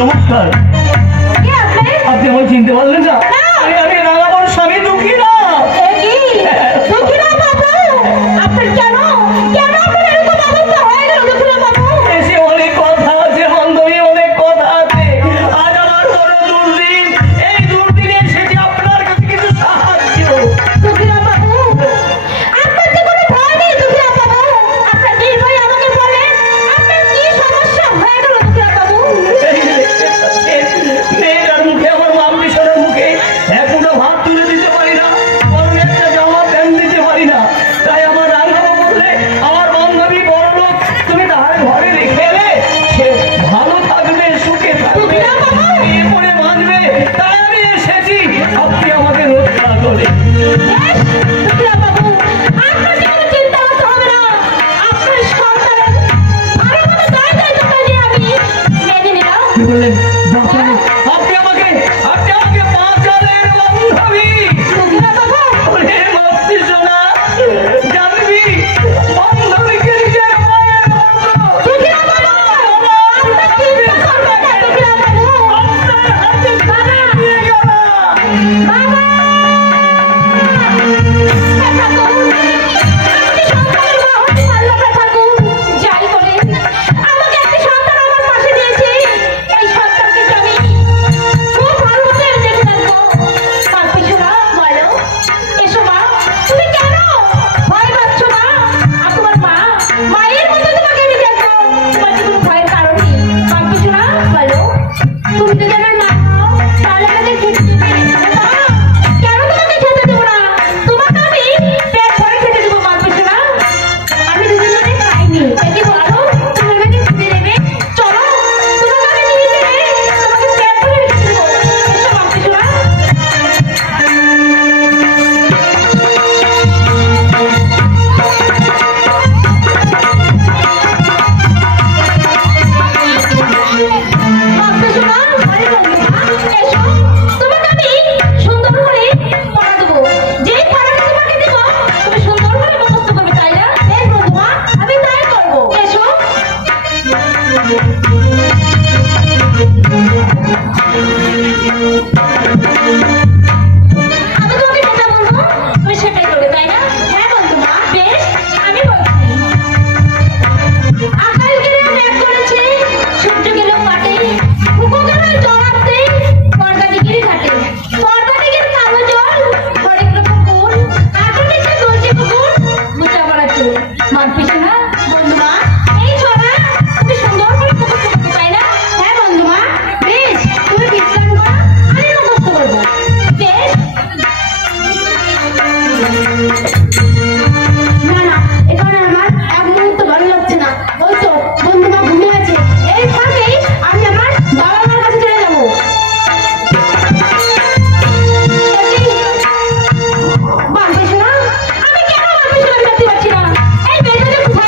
নমস্কার। আপনি আমায় চিনতে পারলেন না? আমি রাঙামার স্বামী দুঃখীরা। আপনার কেন কেন আপনার এরকম অবস্থা হয়ে গেল দুঃখীরা বাবু? এসে অনেক কথা আছে বান্ধবী, অনেক কথা আছে। আজ আমার বড় দুর্দিন। এই দুর্দিনে এসেছি আপনার কাছে কিছু সাহায্য। দুঃখীরা বাবু, আপনার যে কোনো ভয় নেই দুঃখীরা বাবু। আপনার নির্ভয় আমাকে বলেন, আপনার কি সমস্যা হয়ে গেল দুঃখীরা বাবু? মেয়েটার মুখে, আমার মাম্পিসরের মুখে এক মুঠো ভাত তুলে দিতে পারি না, বরং একটা জামা প্যান্ট দিতে পারি না। তাই আমার রাঙাবো বললে আমার বান্ধবী বড় লোক, তুমি তাহার ঘরে রেখে এলে সে ভালো থাকবে, সুখে থাকবে, বিয়ে করে বাঁচবে। তাই আমি এসেছি, আপনি আমাকে রক্ষা করে। দুঃখীরা বাবু, আপনার যে কোনো চিন্তা করতে হবে না। আপনার সন্তানের ভালো মতো জায়গায় নিয়ে আমি মেনে নিলাম। কি বললেন? আপনি আমাকে বাঁচালেন বান্ধবী। দুঃখীরা বাবু, ওরে ভক্তি সোনা, জানবি বান্ধবীকে নিজের মায়ের মতো। দুঃখীরা বাবু, আপনার চিন্তা করবেন না দুঃখীরা বাবু। আপনার হাতে ধরে নিয়ে গেলাম। বাবা! ঠাকুর, আপনি সন্তানের মা হতে পারলেন না ঠাকুর। যাই বলেন, আমাকে একটি সন্তান আমার পাশে দিয়েছে। এই সন্তানকে যে আমি খুব ভালো মতো দেখে রাখবো। তার পিছনে বলো, এসো মা, তুমি কেন ভয় পাচ্ছ মা? আর তোমার মা, মায়ের মতো তোমাকে আমি দেখবো। তোমার যে কোনো ভয়ের কারণ নেই। তার পিছনে বলো, তুমি যদি আমার মা হও, তাহলে আমাদের খেতে দিবে। মা, কেন তোমাকে খেতে দেবো না? তোমাকে আমি পেট ভরে খেতে দেবো মার পিছনে। আমি দুদিন ধরে খাইনি। তাই কি বলো, তুমি আমাকে খেতে দেবে? চলো, তোমাকে আমি নিয়ে গেলে তোমাকে পেট ভরে খেতে দেবো। এসো মার পিছনে। সুন্দর করে পড়া দেবো। যে পড়াটা তোমাকে দেবো তুমি সুন্দর করে মুখস্থ করবে, তাই না? এই বন্ধুমা, আমি তাই করবো। এসো। আমি তোমাকে যেটা বলবো তুমি সেটাই করবে, তাই না? হ্যাঁ বন্ধুমা, বেশ, আমি বলছি। আকাশ গেলে মেঘ করেছে, সূর্য গেল পাটে, কুকু গেল জড়াতে, পর্দা দিঘির ঘাটে। পর্দা দিঘির কালো জল, হরেক রকম ফুল, হাঁটু নিচে দুলছে কুকুর, মোচা পড়া চুল। মার পিছনে বন্ধুমা, এই ছড়া তুমি সুন্দর করে মুখস্থ করবে, তাই না? হ্যাঁ বন্ধুমা, বেশ, তুমি বিশ্রাম করো, আমি মুখস্থ করবো। বেশ। না না, এখানে আমার এক মুহূর্ত ভালো লাগছে না। ওই তো বন্ধুমা ঘুমিয়ে আছে। এই ফাঁকেই আমি আমার বাবা মার কাছে চলে যাবো। বান্ধবী শোনা, আমি কেন বান্ধবী শোনা দেখতে পাচ্ছি না? এই বেজে কোথায়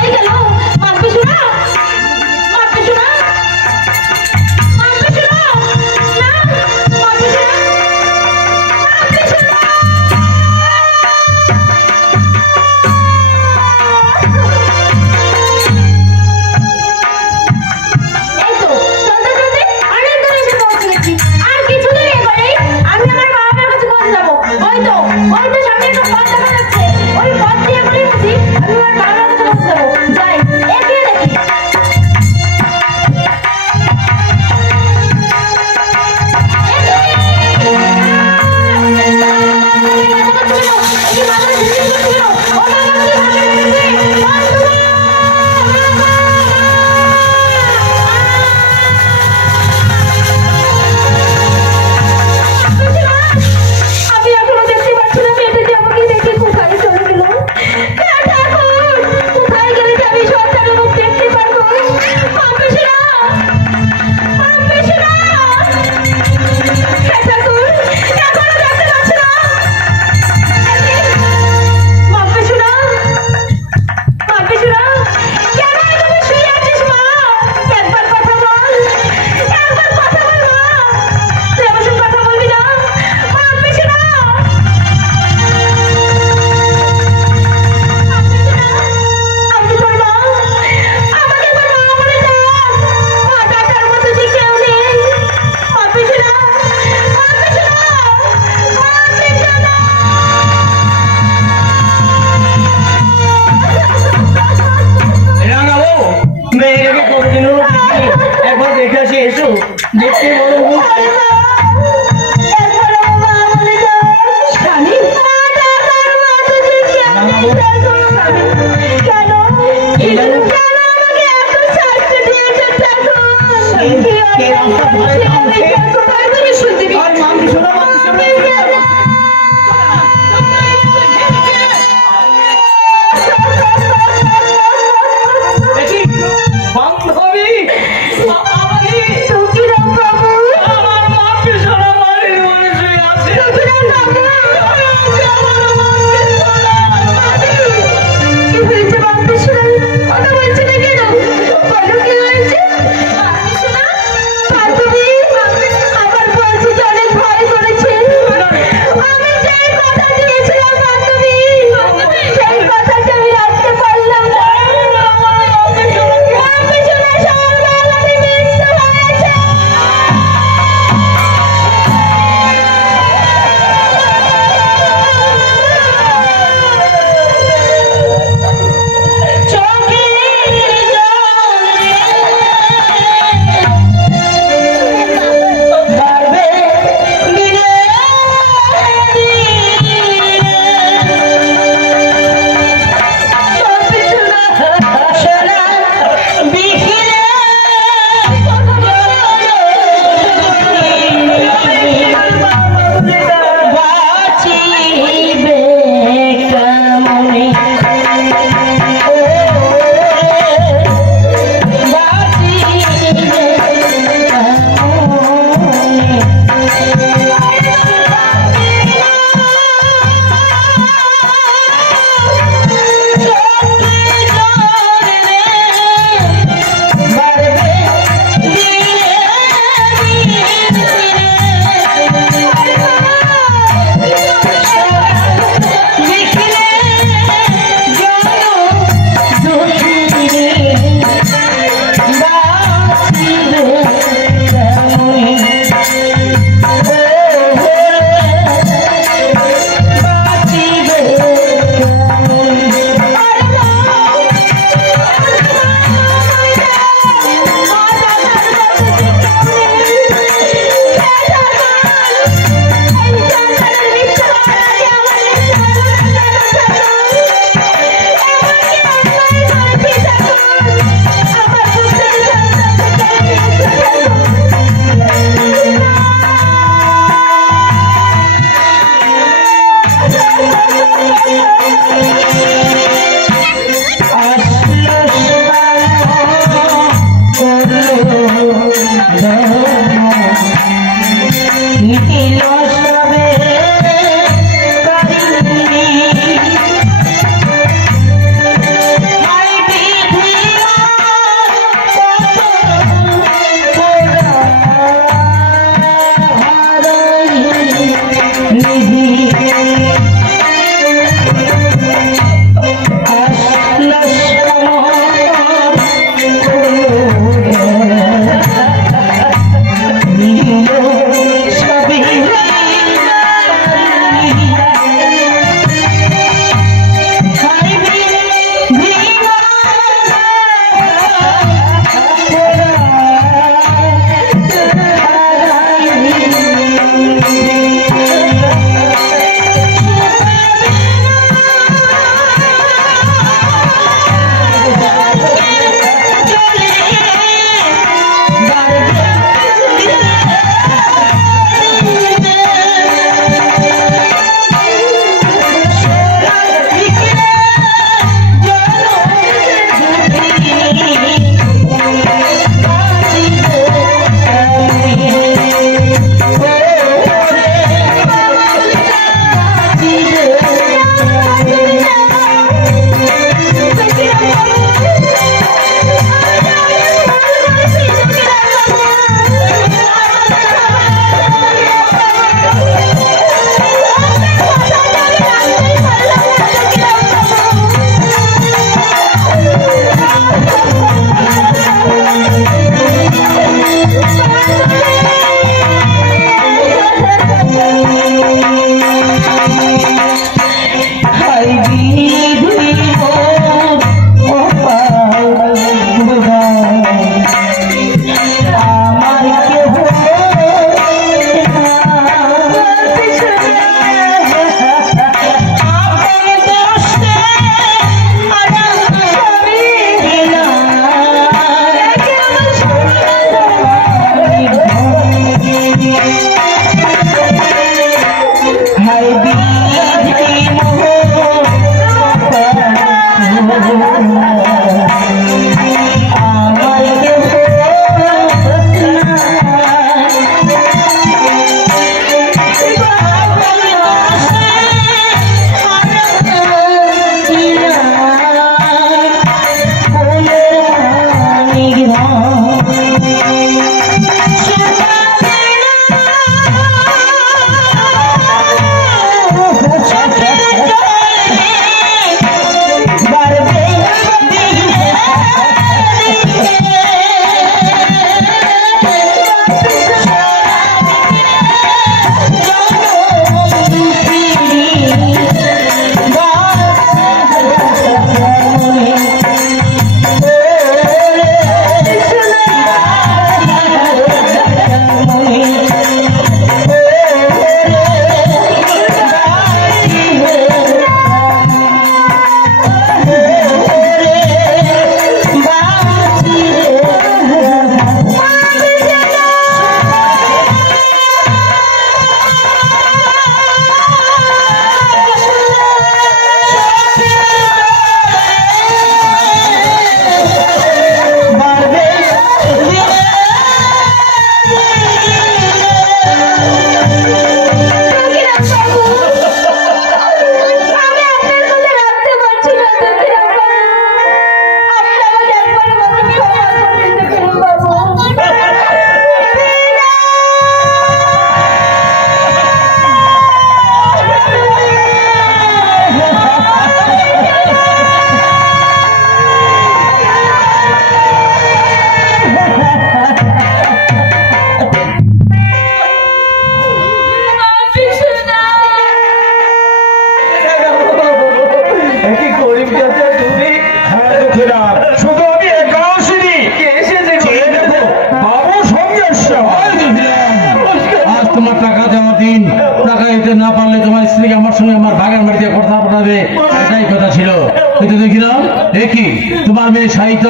কি তোমার মেয়ে সাহিত্য,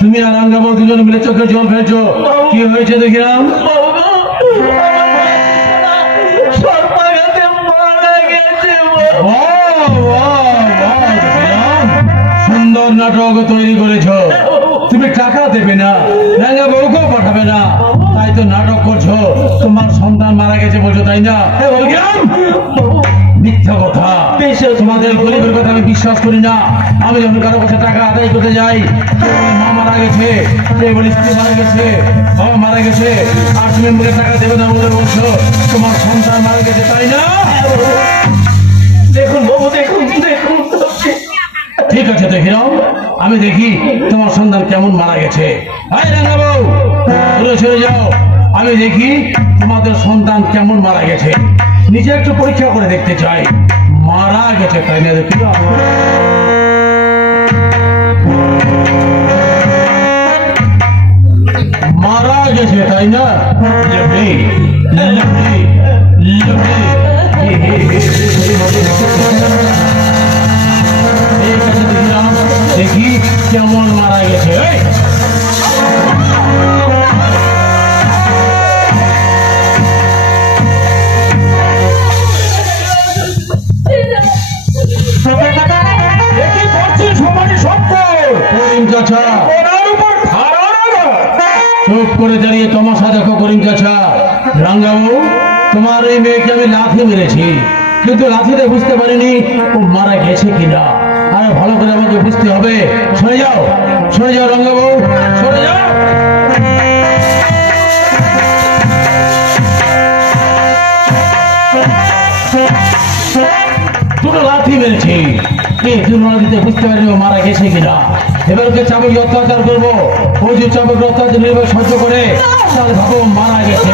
তুমি আর রাঙ্গাবু দুজন মিলে চোখে জল ফেলছো, কি হয়েছে দেখিলাম? বাবু গো, আমার সর্পাঘাতে মারা গেছে বাবু। সুন্দর নাটক তৈরি করেছ, তুমি টাকা দেবে না, রাঙ্গা বউকেও পাঠাবে না, তাই তো নাটক করছো তোমার সন্তান মারা গেছে বলছো, তাই না? মিথ্যা কথা, তোমাদের গরিবের কথা আমি বিশ্বাস করি না। আমি যখন কারো কাছে টাকা আদায় করতে যাই, মা মারা গেছে, বলি স্ত্রী মারা গেছে, বাবা মারা গেছে, আর তুমি মুখে টাকা দেবে না বলে বলছো তোমার সন্তান মারা গেছে, তাই না? দেখুন বাবু, দেখুন দেখুন। ঠিক আছে দেখি নাও, আমি দেখি তোমার সন্তান কেমন মারা গেছে। হাই রাঙ্গাবু, দূরে সরে যাও, আমি দেখি তোমাদের সন্তান কেমন মারা গেছে। নিজে একটু পরীক্ষা করে দেখতে চাই, মারা গেছে তাই না? দেখি মারা গেছে তাই না? Lovely, lovely, lovely. দেখি কেমন মারা গেছে। চুপ করে দাঁড়িয়ে তমাশা দেখো করিম চাচা। রাঙ্গাবু, তোমার এই মেয়েকে আমি লাথি মেরেছি, কিন্তু লাথিতে বুঝতে পারিনি ও মারা গেছে কিনা। আর ভালো করে আমাকে বুঝতে হবে। সরে যাও, সরে যাও রাঙ্গাবু, সরে যাও। দুটো লাথি মেরেছি, দিতে বুঝতে পারিনি ও মারা গেছে কিনা। এবার ওকে চাবুক অত্যাচার করবো, ও যে চাবুক অত্যাচার সহ্য করে, তাহলে ভাবো মারা গেছে।